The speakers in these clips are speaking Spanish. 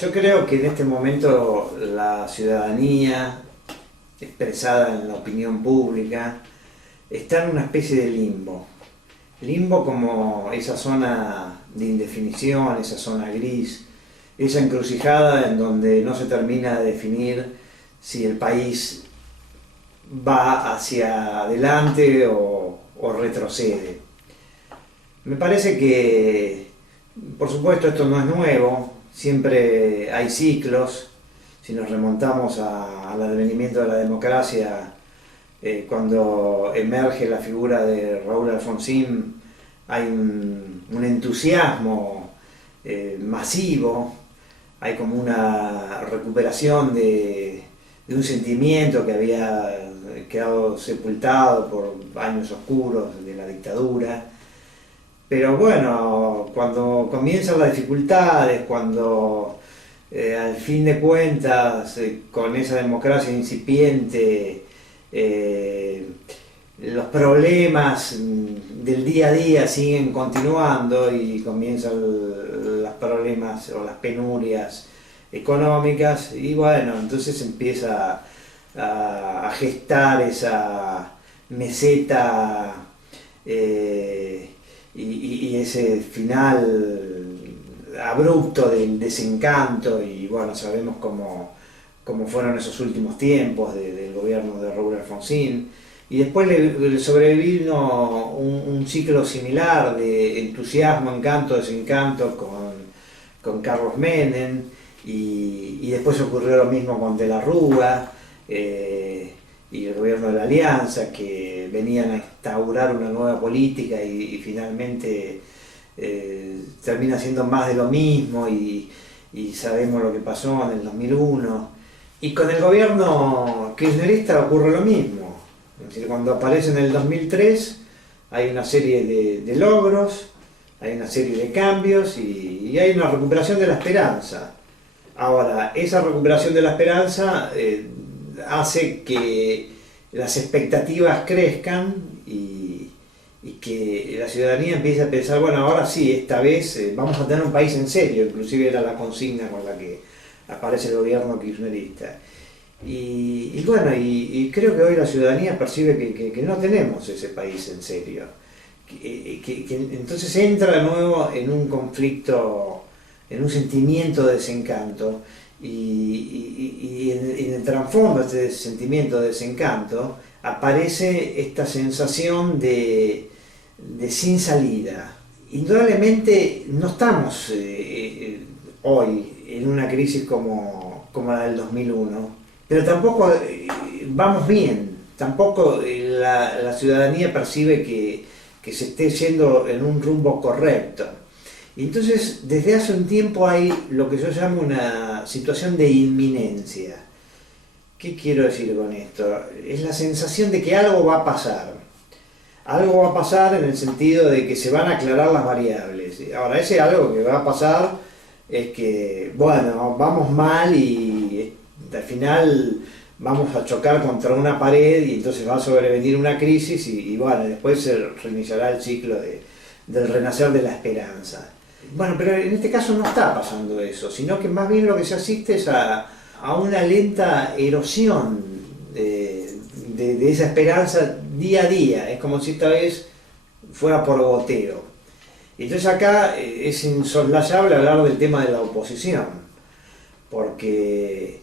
Yo creo que en este momento la ciudadanía, expresada en la opinión pública, está en una especie de limbo. Limbo como esa zona de indefinición, esa zona gris, esa encrucijada en donde no se termina de definir si el país va hacia adelante o retrocede. Me parece que, por supuesto, esto no es nuevo, siempre hay ciclos. Si nos remontamos al advenimiento de la democracia, cuando emerge la figura de Raúl Alfonsín, hay un entusiasmo masivo, hay como una recuperación de un sentimiento que había quedado sepultado por años oscuros de la dictadura. Pero bueno, cuando comienzan las dificultades, cuando al fin de cuentas, con esa democracia incipiente, los problemas del día a día siguen continuando y comienzan los problemas o las penurias económicas, y bueno, entonces empieza a gestar esa meseta y ese final abrupto del desencanto. Y bueno, sabemos cómo fueron esos últimos tiempos del gobierno de Raúl Alfonsín, y después le sobrevino un ciclo similar de entusiasmo, encanto, desencanto con Carlos Menem, y después ocurrió lo mismo con De la Rúa y el gobierno de la Alianza, que venían a instaurar una nueva política y finalmente termina siendo más de lo mismo, y sabemos lo que pasó en el 2001. Y con el gobierno kirchnerista ocurre lo mismo. Es decir, cuando aparece en el 2003 hay una serie de logros, hay una serie de cambios y hay una recuperación de la esperanza. Ahora, esa recuperación de la esperanza hace que las expectativas crezcan y que la ciudadanía empiece a pensar, bueno, ahora sí, esta vez vamos a tener un país en serio. Inclusive era la consigna con la que aparece el gobierno kirchnerista. Y bueno, y creo que hoy la ciudadanía percibe que no tenemos ese país en serio. Que entonces entra de nuevo en un conflicto, en un sentimiento de desencanto, y en el trasfondo de este sentimiento de desencanto aparece esta sensación de sin salida. Indudablemente no estamos hoy en una crisis como la del 2001, pero tampoco vamos bien, tampoco la ciudadanía percibe que se esté yendo en un rumbo correcto. Y entonces, desde hace un tiempo hay lo que yo llamo una situación de inminencia. ¿Qué quiero decir con esto? Es la sensación de que algo va a pasar. Algo va a pasar en el sentido de que se van a aclarar las variables. Ahora, ese algo que va a pasar es que, bueno, vamos mal y al final vamos a chocar contra una pared y entonces va a sobrevenir una crisis y bueno, después se reiniciará el ciclo del renacer de la esperanza. Bueno, pero en este caso no está pasando eso, sino que más bien lo que se asiste es a una lenta erosión de esa esperanza día a día. Es como si esta vez fuera por goteo. Entonces acá es insoslayable hablar del tema de la oposición, porque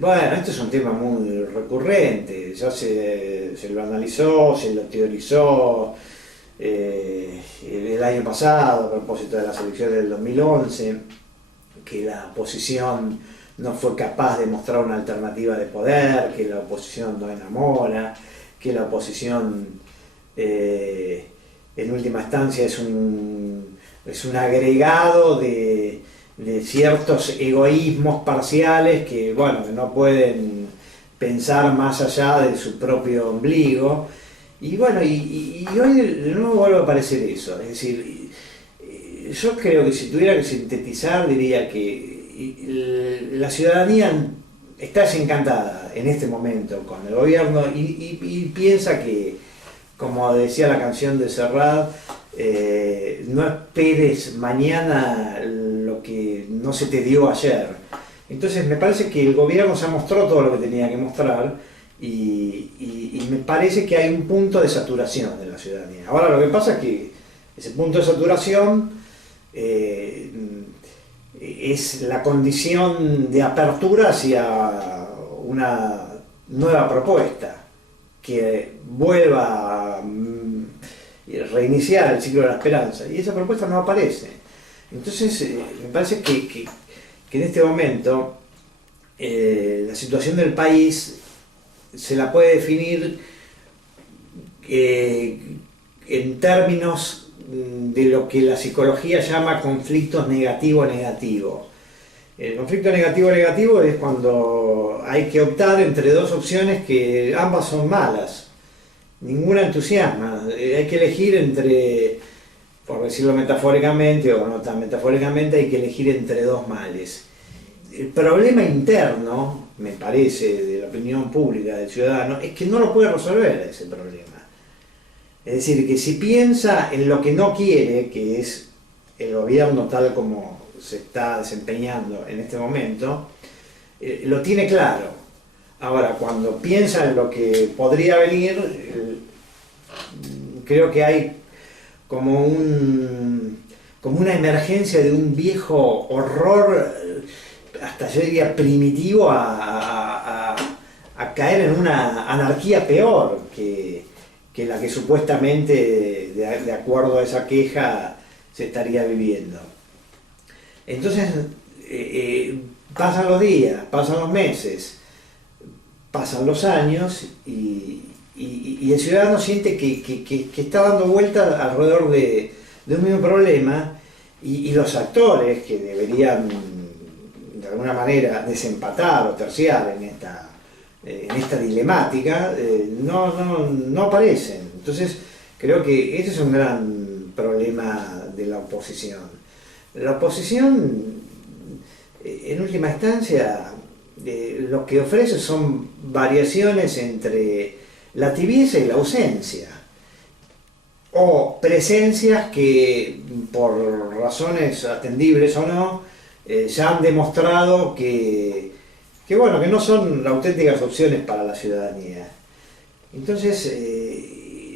bueno, esto es un tema muy recurrente, ya se lo analizó, se lo teorizó el año pasado a propósito de las elecciones del 2011, que la oposición no fue capaz de mostrar una alternativa de poder, que la oposición no enamora, que la oposición en última instancia es un agregado de ciertos egoísmos parciales que, bueno, que no pueden pensar más allá de su propio ombligo. Y bueno, y hoy de nuevo vuelve a aparecer eso. Es decir, yo creo que si tuviera que sintetizar diría que la ciudadanía está desencantada en este momento con el gobierno y piensa que, como decía la canción de Serrat, no esperes mañana lo lo que no se te dio ayer. Entonces me parece que el gobierno se mostró todo lo que tenía que mostrar y me parece que hay un punto de saturación de la ciudadanía. Ahora lo que pasa es que ese punto de saturación es la condición de apertura hacia una nueva propuesta que vuelva a reiniciar el ciclo de la esperanza, y esa propuesta no aparece. Entonces me parece que en este momento la situación del país se la puede definir en términos de lo que la psicología llama conflictos negativo-negativo. El conflicto negativo-negativo es cuando hay que optar entre dos opciones que ambas son malas, ninguna entusiasma, hay que elegir entre, por decirlo metafóricamente o no tan metafóricamente, hay que elegir entre dos males. El problema interno, me parece, de la opinión pública del ciudadano, es que no lo puede resolver ese problema. Es decir, que si piensa en lo que no quiere, que es el gobierno tal como se está desempeñando en este momento, lo tiene claro. Ahora, cuando piensa en lo que podría venir, creo que hay como una emergencia de un viejo horror, hasta yo diría primitivo, a caer en una anarquía peor que la que supuestamente, de acuerdo a esa queja, se estaría viviendo. Entonces, pasan los días, pasan los meses, pasan los años y el ciudadano siente que está dando vueltas alrededor de un mismo problema, y los actores que deberían de alguna manera desempatar o terciar en esta dilemática no aparecen. Entonces creo que ese es un gran problema de la oposición. La oposición, en última instancia, lo que ofrece son variaciones entre la tibieza y la ausencia, o presencias que, por razones atendibles o no, ya han demostrado que no son auténticas opciones para la ciudadanía. Entonces,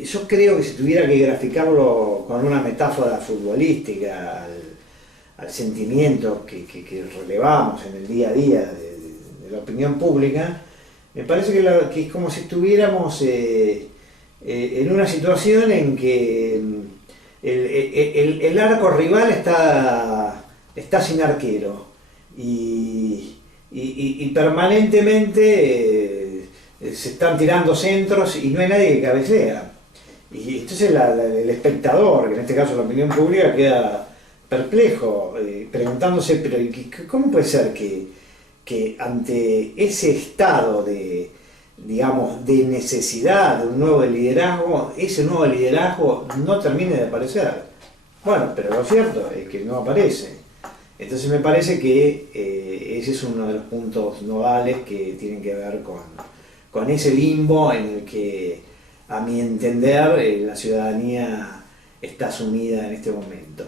yo creo que si tuviera que graficarlo con una metáfora futbolística al sentimiento que relevamos en el día a día de la opinión pública, me parece que es como si estuviéramos en una situación en que el arco rival está sin arquero y permanentemente se están tirando centros y no hay nadie que cabecea. Y entonces el espectador, que en este caso la opinión pública, queda perplejo, preguntándose, pero ¿cómo puede ser que ante ese estado de necesidad de un nuevo liderazgo, ese nuevo liderazgo no termine de aparecer? Bueno, pero lo cierto es que no aparece. Entonces me parece que ese es uno de los puntos nodales que tienen que ver con ese limbo en el que, a mi entender, la ciudadanía está sumida en este momento.